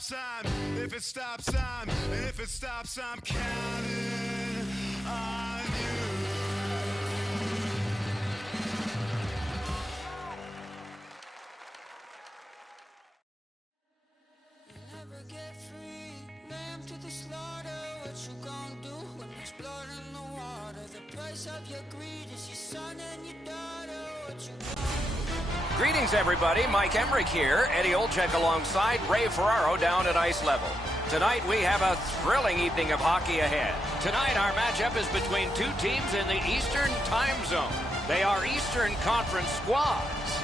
stops, if it stops, and if it stops, I'm counting on you. Never get free, lamb to the slaughter. What you gonna do when there's blood in the water? The price of your greed is your son and your daughter. What you gonna do? Greetings, everybody. Mike Emmerich here. Eddie Olczyk alongside Ray Ferraro down at ice level. Tonight, we have a thrilling evening of hockey ahead. Tonight, our matchup is between two teams in the Eastern Time Zone. They are Eastern Conference squads.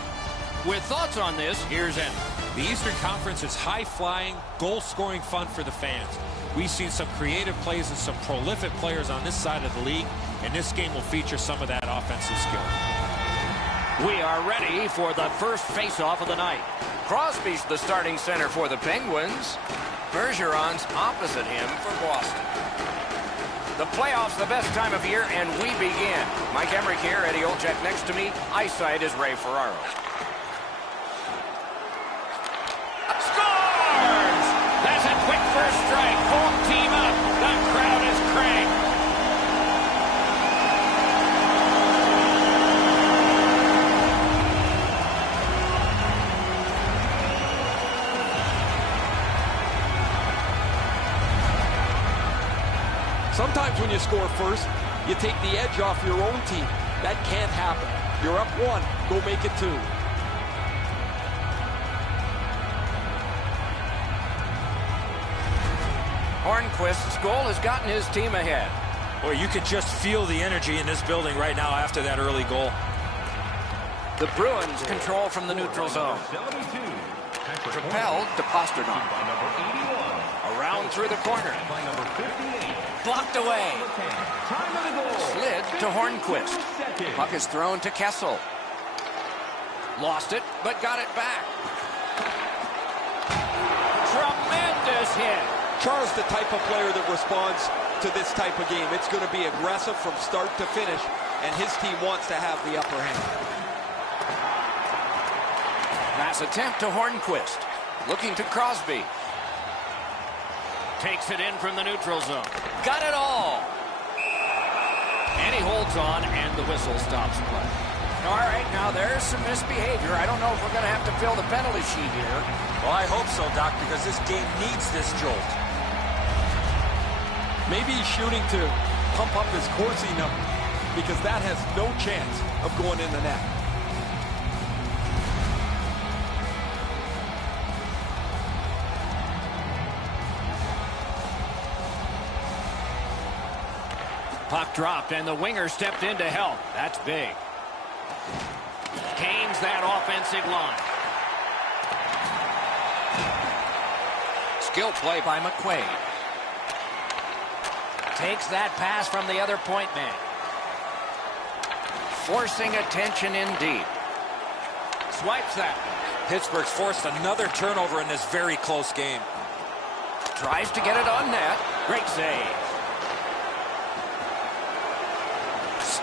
With thoughts on this, here's Ed. The Eastern Conference is high-flying, goal-scoring fun for the fans. We've seen some creative plays and some prolific players on this side of the league, and this game will feature some of that offensive skill. We are ready for the first face-off of the night. Crosby's the starting center for the Penguins. Bergeron's opposite him for Boston. The playoffs the best time of year, and we begin. Mike Emmerich here, Eddie Olczyk next to me. Eyesight is Ray Ferraro. Scores! That's a quick first strike. Home team up. The crowd is cranked. Sometimes when you score first, you take the edge off your own team. That can't happen. You're up one, go make it two. Hornquist's goal has gotten his team ahead. Boy, you can just feel the energy in this building right now after that early goal. The Bruins control from the neutral zone. Propelled to Pasternak. Around through the corner. Blocked away. Slid to Hornquist. Puck is thrown to Kessel. Lost it, but got it back. Tremendous hit. Charles, the type of player that responds to this type of game. It's going to be aggressive from start to finish, and his team wants to have the upper hand. Pass attempt to Hornquist. Looking to Crosby. Takes it in from the neutral zone. Got it all. And he holds on, and the whistle stops play. All right, now there's some misbehavior. I don't know if we're going to have to fill the penalty sheet here. Well, I hope so, Doc, because this game needs this jolt. Maybe he's shooting to pump up his Corsi number, because that has no chance of going in the net. Puck dropped, and the winger stepped in to help. That's big. Gains that offensive line. Skill play by McQuaid. Takes that pass from the other point man. Forcing attention indeed. Swipes that. Pittsburgh's forced another turnover in this very close game. Tries to get it on net. Great save.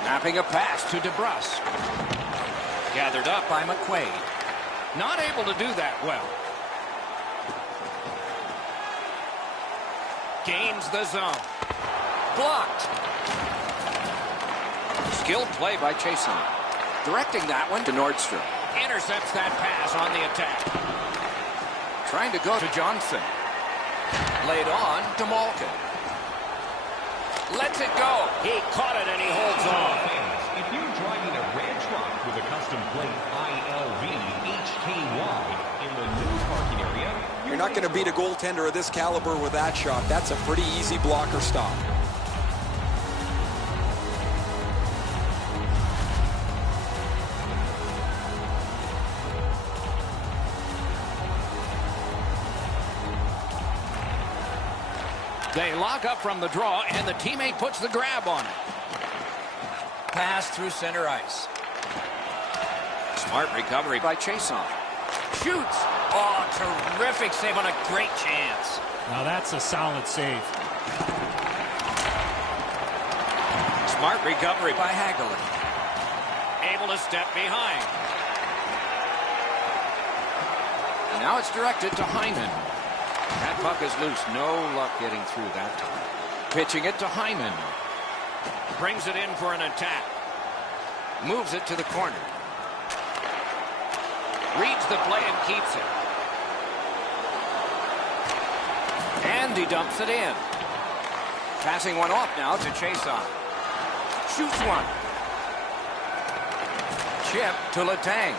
Snapping a pass to DeBrusk. Gathered up by McQuaid. Not able to do that well. Gains the zone. Blocked. Skilled play by Chason. Directing that one to Nordstrom. Intercepts that pass on the attack. Trying to go to Johnson. Laid on to Malkin. Lets it go. He caught it and he holds on. If you're driving a red truck with a custom plate ILV HKY in the new parking area, You're not going to beat a goaltender of this caliber with that shot. That's a pretty easy blocker stop. They lock up from the draw, and the teammate puts the grab on it. Pass through center ice. Smart recovery by Chason. Shoots. Oh, terrific save on a great chance. Now that's a solid save. Smart recovery by Hagelin. Able to step behind. And now it's directed to Hyman. That puck is loose. No luck getting through that time. Pitching it to Hyman. Brings it in for an attack. Moves it to the corner. Reads the play and keeps it. And he dumps it in. Passing one off now to Chason. Shoots one. Chip to Letang.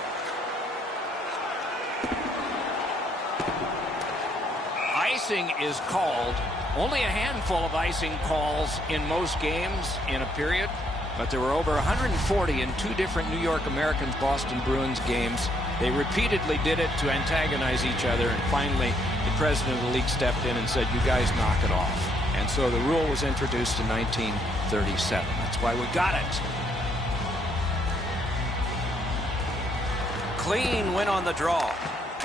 Icing is called. Only a handful of icing calls in most games in a period, but there were over 140 in two different New York Americans Boston Bruins games. They repeatedly did it to antagonize each other, and finally the president of the league stepped in and said, you guys knock it off. And so the rule was introduced in 1937. That's why we got it. Clean win on the draw.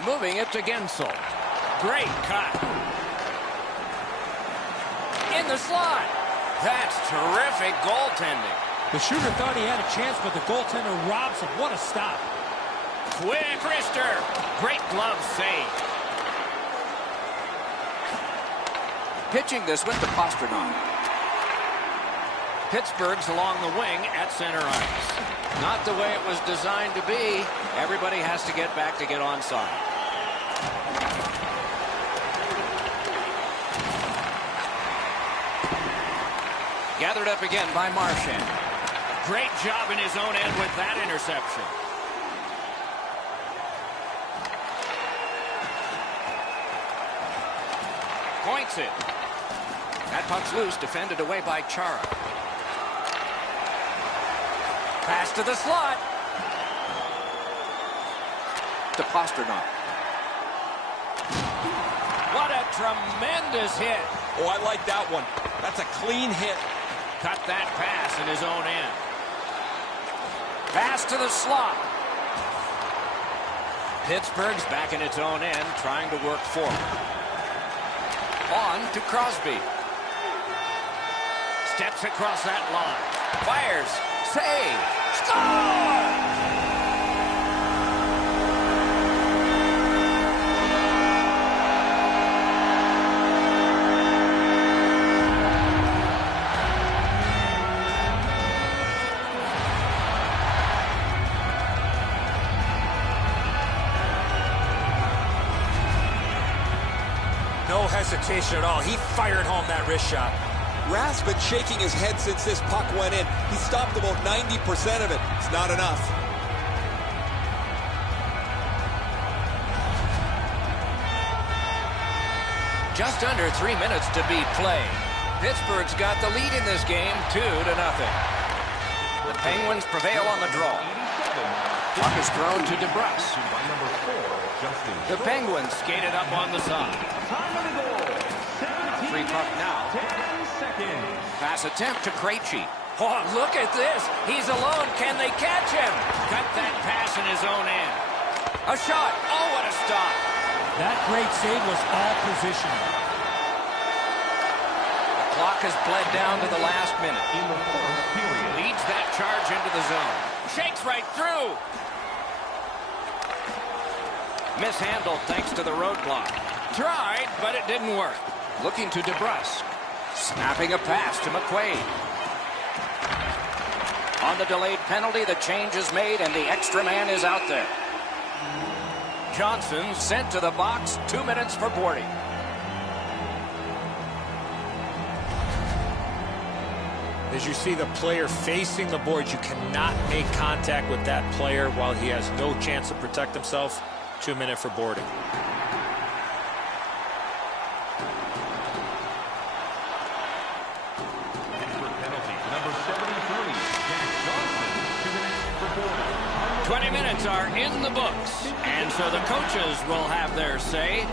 Moving it to Gensel. Great cut. In the slot. That's terrific goaltending. The shooter thought he had a chance, but the goaltender robs him. What a stop. Quick wrister. Great glove save. Pitching this with the Pastrnak. Pittsburgh's along the wing at center ice. Not the way it was designed to be. Everybody has to get back to get onside. Gathered up again by Marchand. Great job in his own end with that interception. Points it. That puck's loose, defended away by Chara. Pass to the slot. To Pastrnak. What a tremendous hit. Oh, I like that one. That's a clean hit. Cut that pass in his own end. Pass to the slot. Pittsburgh's back in its own end, trying to work forward. On to Crosby. Steps across that line. Fires. Save. Score! No hesitation at all. He fired home that wrist shot. Rath's been shaking his head since this puck went in. He stopped about 90% of it. It's not enough. Just under 3 minutes to be played. Pittsburgh's got the lead in this game, 2-0. The Penguins prevail on the draw. Puck is thrown to DeBrusk. The Penguins skated up on the side. A free puck now. Pass attempt to Krejci. Oh, look at this. He's alone. Can they catch him? Cut that pass in his own end. A shot. Oh, what a stop. That great save was all positioning. The clock has bled down to the last minute. In the first period. Leads that charge into the zone. Shakes right through. Mishandled thanks to the roadblock. Tried, but it didn't work. Looking to DeBrusk. Snapping a pass to McQuaid. On the delayed penalty, the change is made, and the extra man is out there. Johnson sent to the box. 2 minutes for boarding. As you see the player facing the boards, you cannot make contact with that player while he has no chance to protect himself. 2 minutes for boarding. Penalty, number 73, Jack Johnson, 2 minutes for boarding. 20 minutes are in the books, and so the coaches will have their say.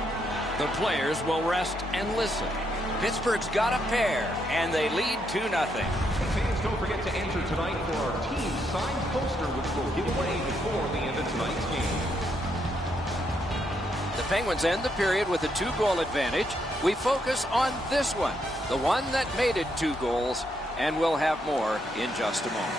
The players will rest and listen. Pittsburgh's got a pair, and they lead 2-0. Fans, don't forget to enter tonight for our team signed poster, which we'll give away before the end of tonight's game. The Penguins end the period with a 2-goal advantage. We focus on this one, the one that made it 2 goals, and we'll have more in just a moment.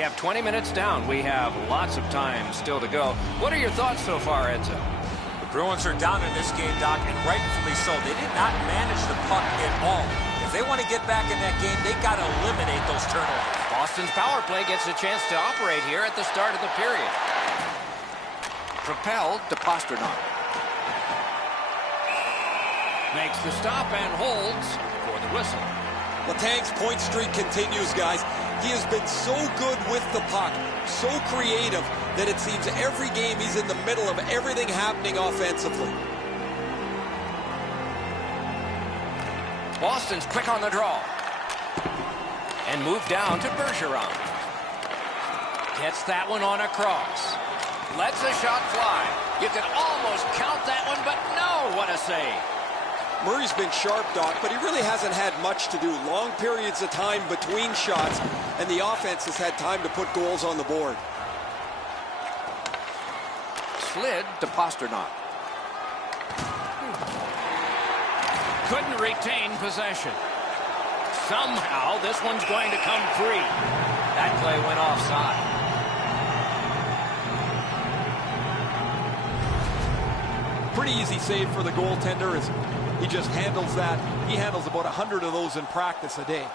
We have 20 minutes down. We have lots of time still to go. What are your thoughts so far, Edzo? The Bruins are down in this game, Doc, and rightfully so. They did not manage the puck at all. If they want to get back in that game, they got to eliminate those turnovers. Boston's power play gets a chance to operate here at the start of the period. Propelled to Pasternak. Makes the stop and holds for the whistle. Letang's point streak continues, guys. He has been so good with the puck, so creative, that it seems every game he's in the middle of everything happening offensively. Boston's quick on the draw. And moved down to Bergeron. Gets that one on a cross. Lets a shot fly. You can almost count that one, but no, what a save. Murray's been sharp, Doc, but he really hasn't had much to do. Long periods of time between shots, and the offense has had time to put goals on the board. Slid to Pasternak. Couldn't retain possession. Somehow, this one's going to come free. That play went offside. Pretty easy save for the goaltender as he just handles that. He handles about 100 of those in practice a day.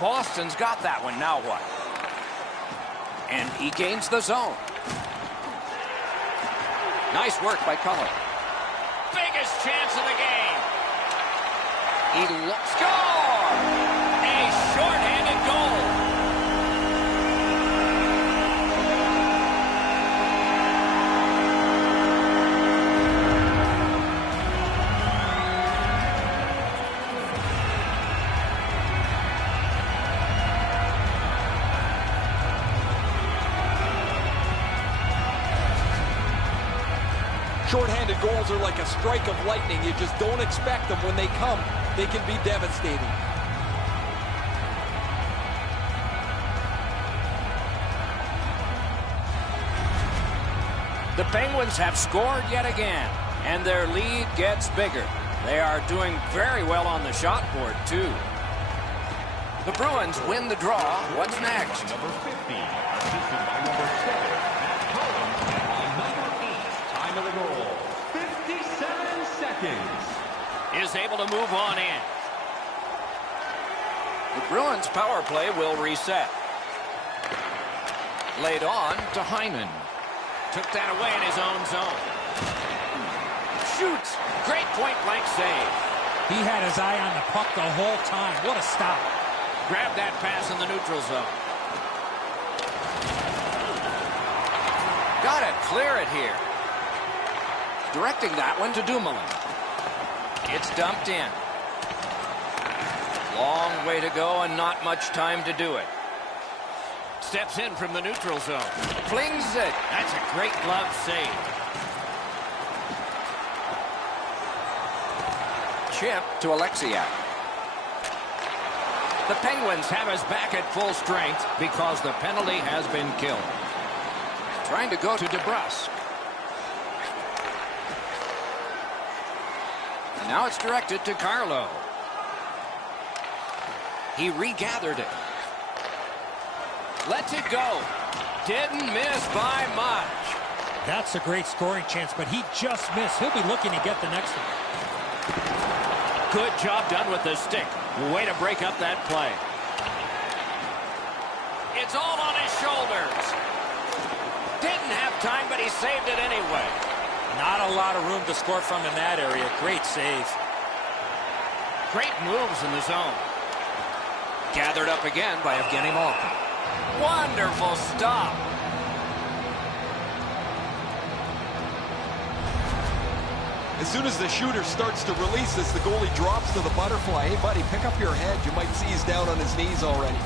Boston's got that one. Now what? And he gains the zone. Nice work by Cullen. Biggest chance of the game. He score! A shorthanded goal. Short-handed goals are like a strike of lightning. You just don't expect them. When they come, they can be devastating. The Penguins have scored yet again, and their lead gets bigger. They are doing very well on the shot board, too. The Bruins win the draw. What's next? Number 50, assisted by number 7, Matt Collins. On number 8, time of the goal, 57 seconds. Is able to move on in. The Bruins power play will reset. Laid on to Hyman. Took that away in his own zone. Shoots. Great point-blank save. He had his eye on the puck the whole time. What a stop. Grabbed that pass in the neutral zone. Got it. Clear it here. Directing that one to Dumoulin. It's dumped in. Long way to go and not much time to do it. Steps in from the neutral zone. Flings it. That's a great glove save. Chip to Alexiak. The Penguins have us back at full strength because the penalty has been killed. Trying to go to DeBrusk. And now it's directed to Carlo. He regathered it. Lets it go. Didn't miss by much. That's a great scoring chance, but he just missed. He'll be looking to get the next one. Good job done with the stick. Way to break up that play. It's all on his shoulders. Didn't have time, but he saved it anyway. Not a lot of room to score from in that area. Great save. Great moves in the zone. Gathered up again by Evgeny Malkin. Wonderful stop. As soon as the shooter starts to release this, the goalie drops to the butterfly. Hey, buddy, pick up your head. You might see he's down on his knees already.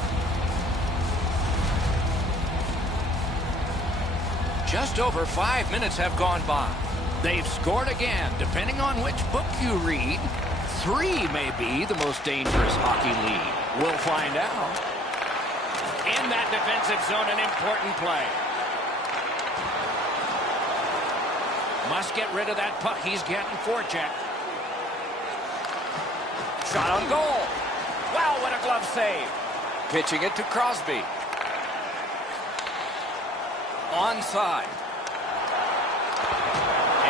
Just over 5 minutes have gone by. They've scored again. Depending on which book you read, 3 may be the most dangerous hockey league. We'll find out. In that defensive zone, an important play. Must get rid of that puck. He's getting forecheck. Shot on goal. Wow, what a glove save. Pitching it to Crosby. Onside.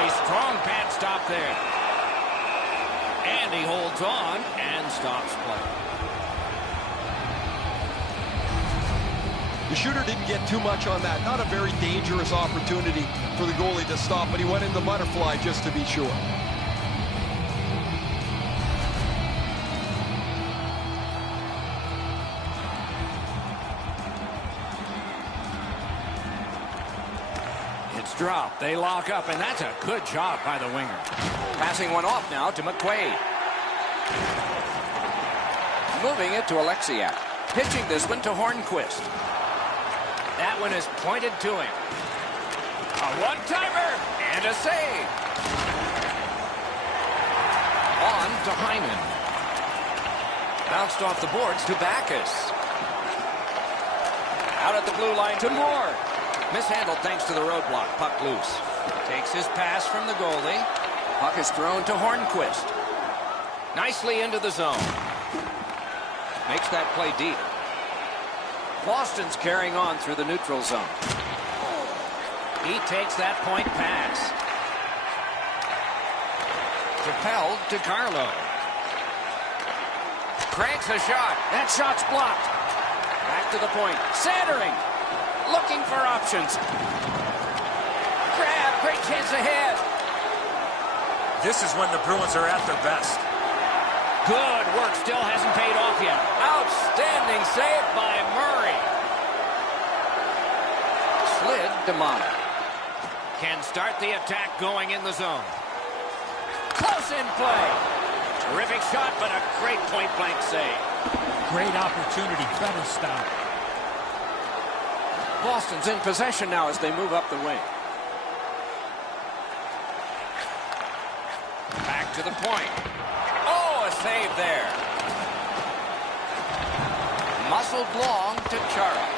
A strong pad stop there. And he holds on and stops play. The shooter didn't get too much on that. Not a very dangerous opportunity for the goalie to stop, but he went in the butterfly just to be sure. It's dropped. They lock up, and that's a good job by the winger. Passing one off now to McQuaid. Moving it to Alexiak. Pitching this one to Hornquist. That one is pointed to him. A one-timer and a save. On to Hyman. Bounced off the boards to Backus. Out at the blue line to Moore. Mishandled thanks to the roadblock. Puck loose. Takes his pass from the goalie. Puck is thrown to Hornquist. Nicely into the zone. Makes that play deep. Boston's carrying on through the neutral zone. He takes that point pass. Propelled to Carlo. Cranks a shot. That shot's blocked. Back to the point. Centering. Looking for options. Grab. Great chance ahead. This is when the Bruins are at their best. Good work. Still hasn't paid off yet. Outstanding save by Murray. Slid to Mono. Can start the attack going in the zone. Close in play. Terrific shot, but a great point-blank save. Great opportunity. Better stop. Boston's in possession now as they move up the wing. Back to the point. Oh, a save there. Muscled long to Chara.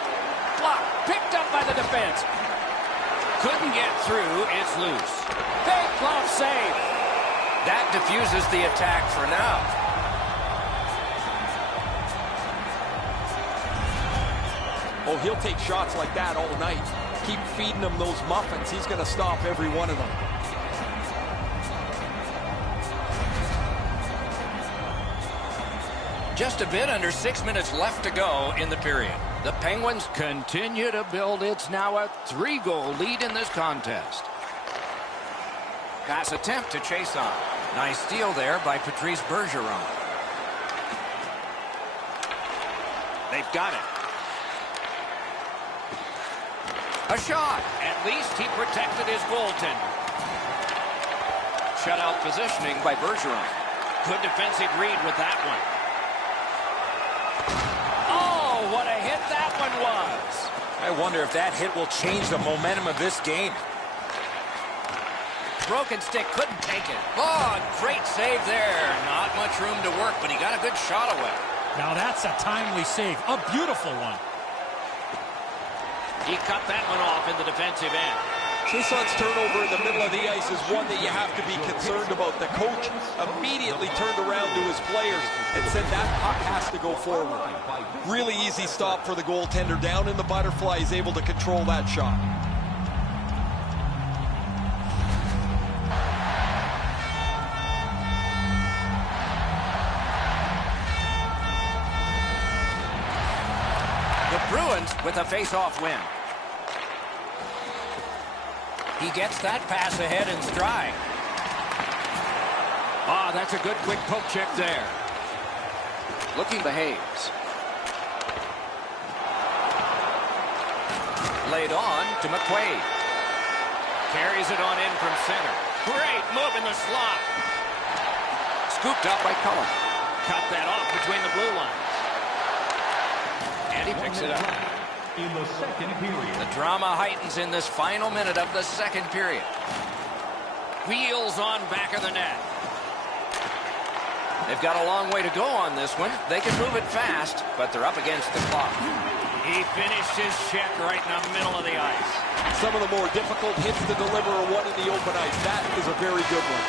Block. Picked up by the defense. Couldn't get through. It's loose. Big glove save. That diffuses the attack for now. Oh, he'll take shots like that all night. Keep feeding him those muffins. He's going to stop every one of them. Just a bit under 6 minutes left to go in the period. The Penguins continue to build. It's now a 3-goal lead in this contest. Pass attempt to chase on. Nice steal there by Patrice Bergeron. They've got it. A shot. At least he protected his goaltender. Shutout positioning by Bergeron. Good defensive read with that one. Oh, what a hit that one was. I wonder if that hit will change the momentum of this game. Broken stick, couldn't take it. Oh, great save there. Not much room to work, but he got a good shot away. Now that's a timely save. A beautiful one. He cut that one off in the defensive end. Chason's turnover in the middle of the ice is one that you have to be concerned about. The coach immediately turned around to his players and said that puck has to go forward. Really easy stop for the goaltender. Down in the butterfly, he's able to control that shot. The Bruins with a face-off win. He gets that pass ahead in stride. Ah, that's a good quick poke check there. Looking behaves. Laid on to McQuaid. Carries it on in from center. Great move in the slot. Scooped up by Cullen. Cut that off between the blue lines. And he picks it up. In the second period. The drama heightens in this final minute of the second period. Wheels on back of the net. They've got a long way to go on this one. They can move it fast, but they're up against the clock. He finished his check right in the middle of the ice. Some of the more difficult hits to deliver are one in the open ice. That is a very good one.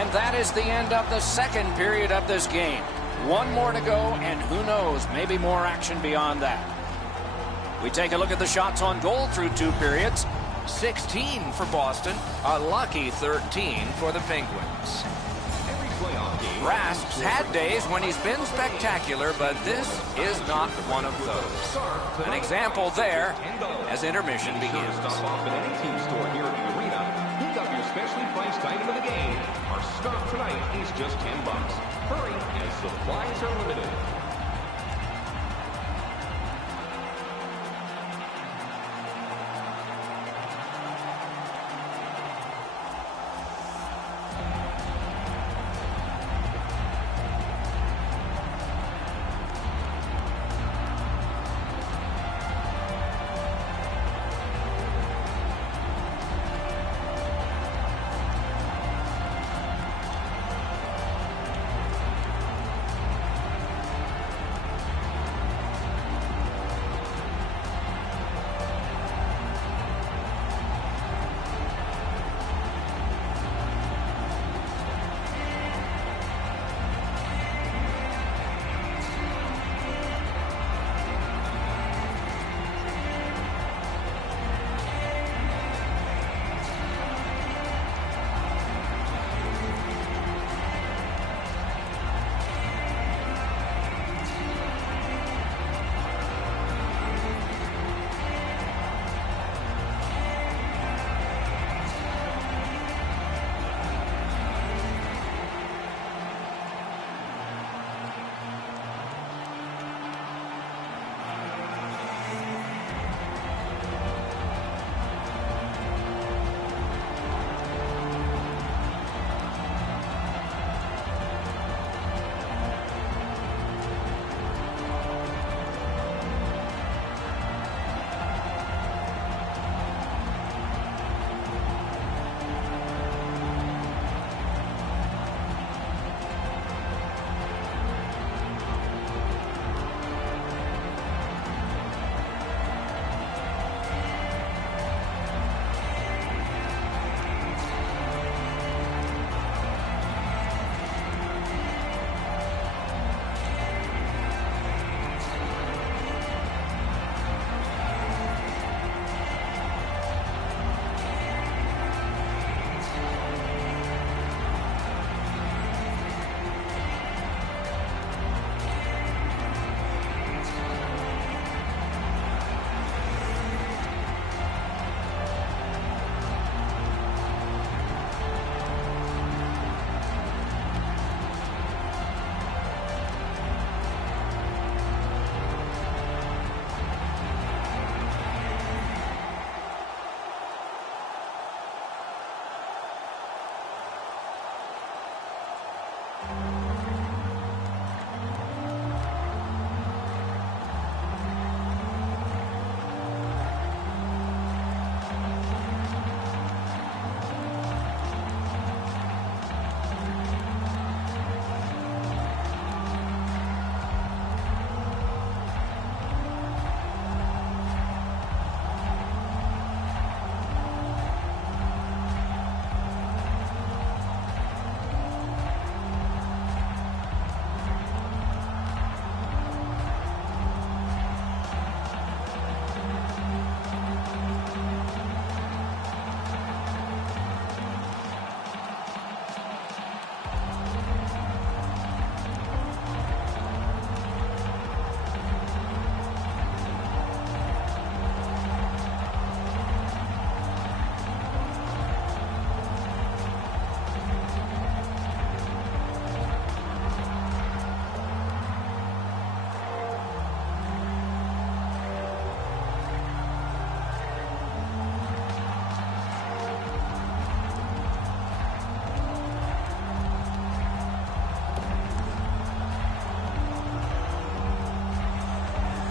And that is the end of the second period of this game. One more to go, and who knows, maybe more action beyond that. We take a look at the shots on goal through 2 periods. 16 for Boston, a lucky 13 for the Penguins. Rask's had days when he's been spectacular, but this is not one of those. An example there as intermission begins. Stop off at any team store here at the arena. Pick up your specially priced item of the game. Our scarf tonight is just $10. Hurry, as supplies are limited.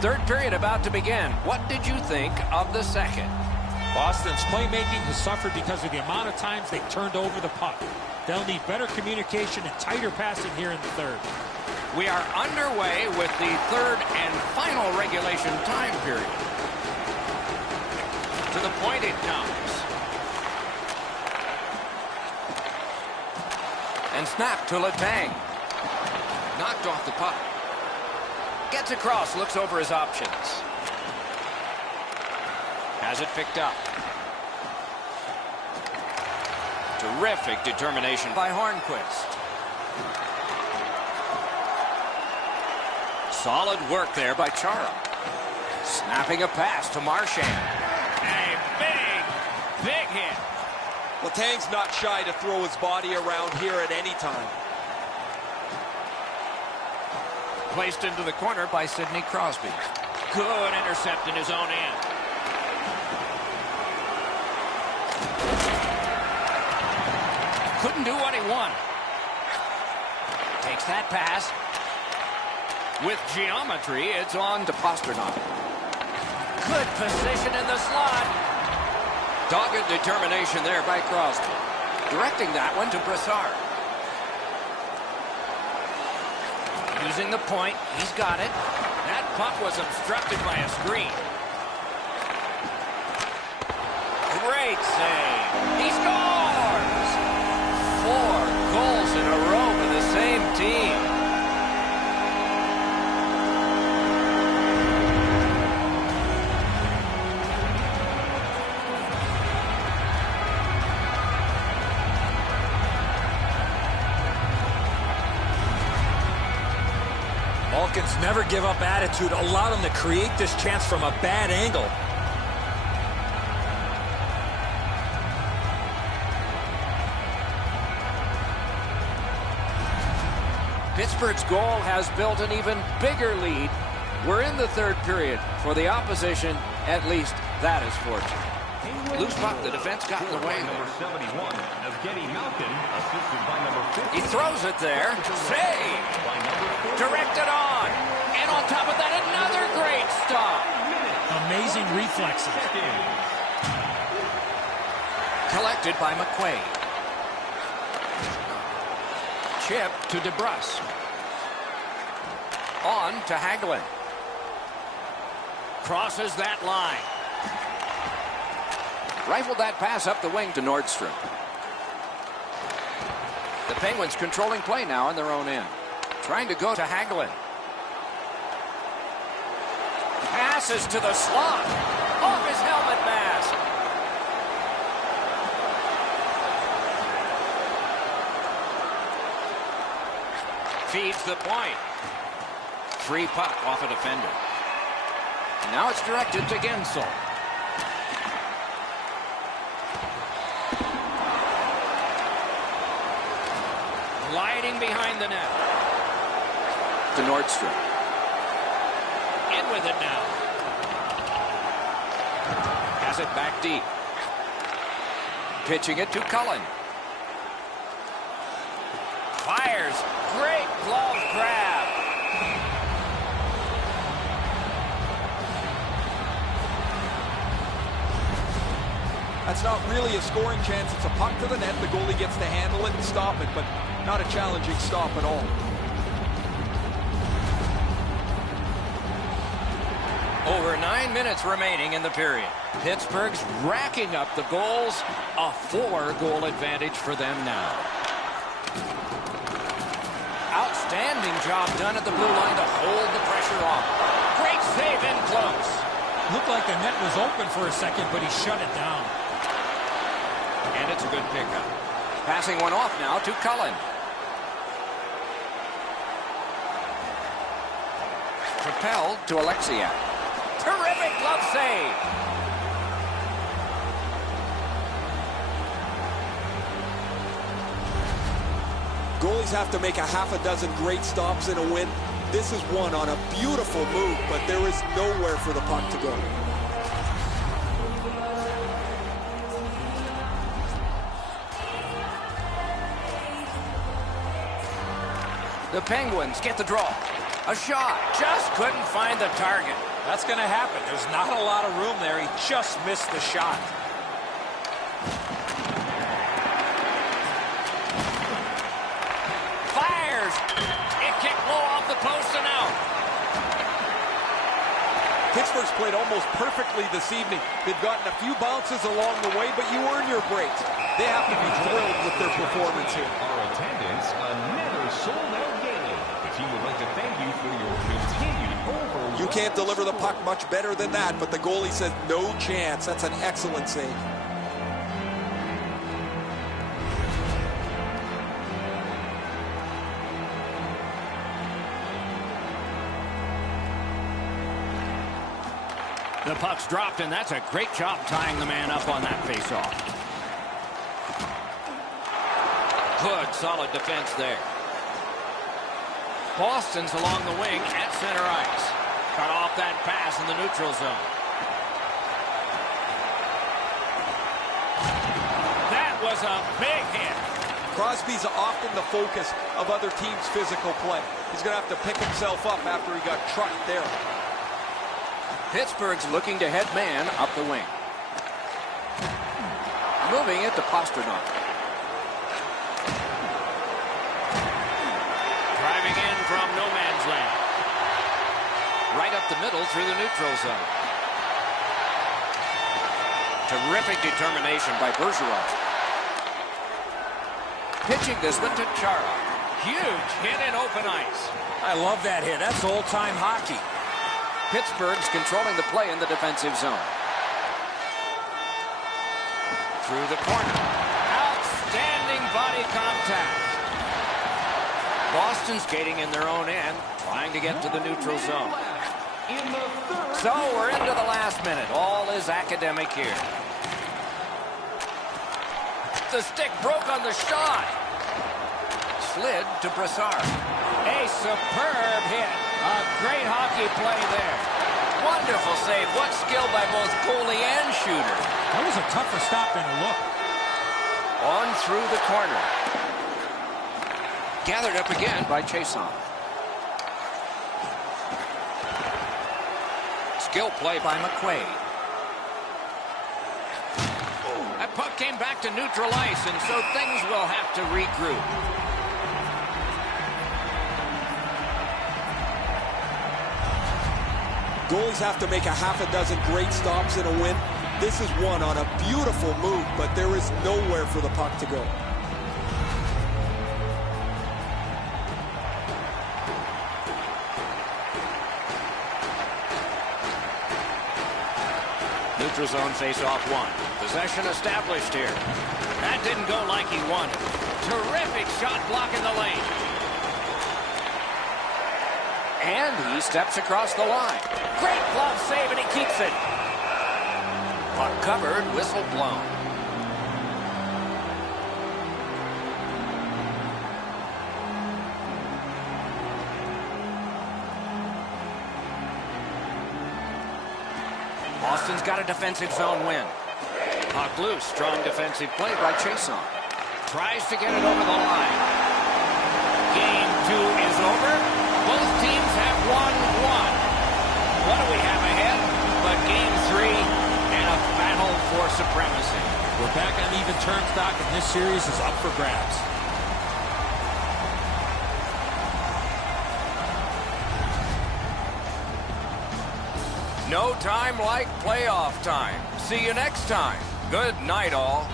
Third period about to begin. What did you think of the second? Boston's playmaking has suffered because of the amount of times they turned over the puck. They'll need better communication and tighter passing here in the third. We are underway with the third and final regulation time period. To the point it comes. And snap to Letang. Knocked off the puck. Gets across, looks over his options. Has it picked up. Terrific determination by Hornquist. Solid work there by Chara. Snapping a pass to Marchand. A big hit. Letang's not shy to throw his body around here at any time. Placed into the corner by Sidney Crosby. Good intercept in his own end. Couldn't do what he wanted. Takes that pass. With geometry, it's on to Pasternak. Good position in the slot. Dogged determination there by Crosby. Directing that one to Brassard. Using the point, he's got it. That puck was obstructed by a screen. Great save. He scores! 4 goals in a row for the same team. Malkin's never give up attitude. Allow them to create this chance from a bad angle. Pittsburgh's goal has built an even bigger lead. We're in the third period. For the opposition, at least that is fortunate. Loose puck, the defense got in the way. Number 71, Evgeny Malkin, assisted by number 50. He throws it there. Save! Directed on. And on top of that, another great stop. Amazing reflexes. Collected by McQuaid. Chip to DeBrusk. On to Hagelin. Crosses that line. Rifled that pass up the wing to Nordstrom. The Penguins controlling play now in their own end. Trying to go to Hagelin. Passes to the slot. Off his helmet mask. Feeds the point. Free puck off a defender. And now it's directed to Gensel. Gliding behind the net. To Nordstrom. In with it now. Has it back deep. Pitching it to Cullen. Fires. Great glove grab. That's not really a scoring chance. It's a puck to the net. The goalie gets to handle it and stop it, but not a challenging stop at all. Over 9 minutes remaining in the period. Pittsburgh's racking up the goals. A 4-goal advantage for them now. Outstanding job done at the blue line to hold the pressure on. Great save in close. Looked like the net was open for a second, but he shut it down. And it's a good pickup. Passing one off now to Cullen. Propelled to Alexiak. Terrific glove save. Goalies have to make a half a dozen great stops in a win. This is one on a beautiful move, but there is nowhere for the puck to go. The Penguins get the draw. A shot. Just couldn't find the target. That's going to happen. There's not a lot of room there. He just missed the shot. Fires. It kicked low off the post and out. Pittsburgh's played almost perfectly this evening. They've gotten a few bounces along the way, but you earn your breaks. They have to be thrilled with their performance here. Our attendance, another sold-out game. The team would like to thank you for your continued overwork. You can't deliver the puck much better than that, but the goalie says no chance. That's an excellent save. The puck's dropped, and that's a great job tying the man up on that faceoff. Good, solid defense there. Boston's along the wing at center ice. Cut off that pass in the neutral zone. That was a big hit. Crosby's often the focus of other teams' physical play. He's going to have to pick himself up after he got trucked there. Pittsburgh's looking to head man up the wing. Moving it to Pasternak. Driving in from no man's land. Right up the middle through the neutral zone. Terrific determination by Bergeron. Pitching this one to Chara. Huge hit in open ice. I love that hit. That's old-time hockey. Pittsburgh's controlling the play in the defensive zone. Through the corner. Outstanding body contact. Boston skating in their own end, trying to get to the neutral zone. So we're into the last minute. All is academic here. The stick broke on the shot. Slid to Brassard. A superb hit. A great hockey play there. Wonderful save. What skill by both goalie and shooter. That was a tougher stop than it looked. On through the corner. Gathered up again by Chason. Skill play by McQuaid. That puck came back to neutral ice, and so things will have to regroup. Goalies have to make a half a dozen great stops in a win. This is one on a beautiful move, but there is nowhere for the puck to go. Neutral zone face-off one. Possession established here. That didn't go like he wanted. Terrific shot blocking the lane. And he steps across the line. Great glove save, and he keeps it. Puck covered, whistle blown. Boston's got a defensive zone win. Puck loose, strong defensive play by Chason. Tries to get it over the line. Game 2 is over. Both teams have won one. What do we have ahead but Game 3 and a battle for supremacy? We're back on even terms, Doc, and this series is up for grabs. No time like playoff time. See you next time. Good night, all.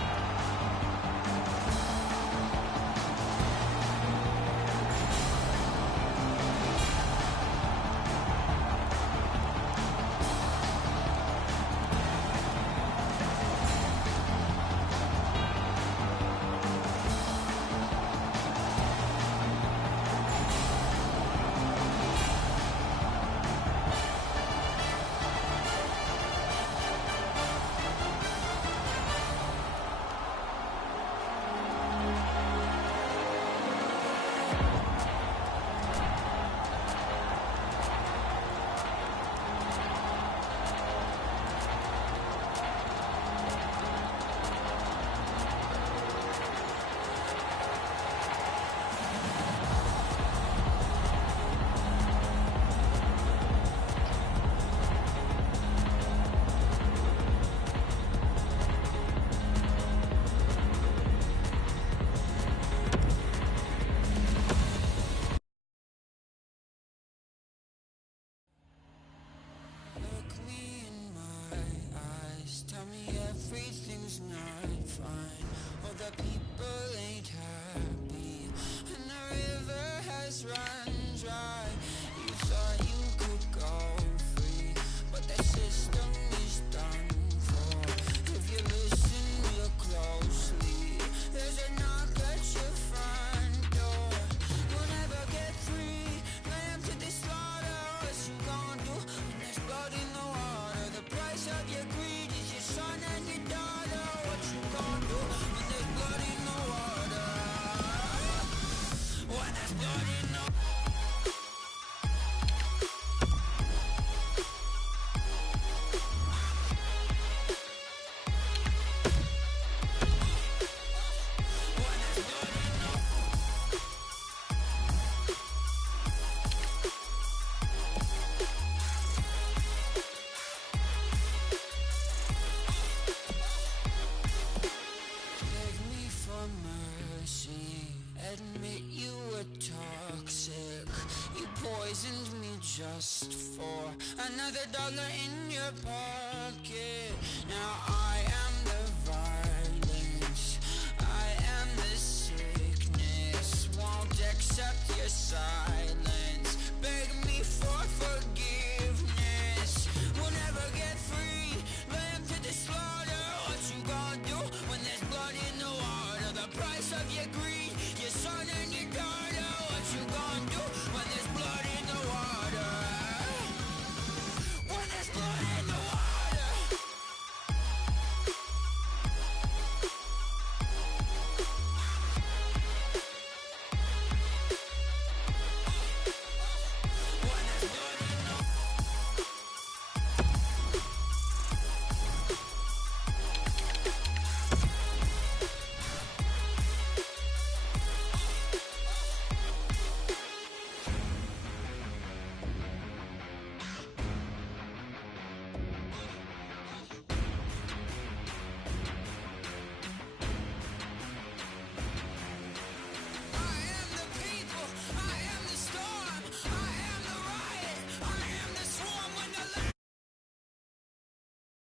the people ain't happy, and the river has run dry. You thought you could go free, but the system is done for. If you listen real closely, there's a knock at your front door. You'll never get free, lamb to the slaughter. What you gonna do when there's blood in the water? The price of your greed is your son and your daughter. What you gonna do when there's blood in the water? When there's blood in the beg me for mercy, admit you were toxic. You poisoned me just for another dollar in your pocket. Now I am the violence, I am the sickness, won't accept your silence.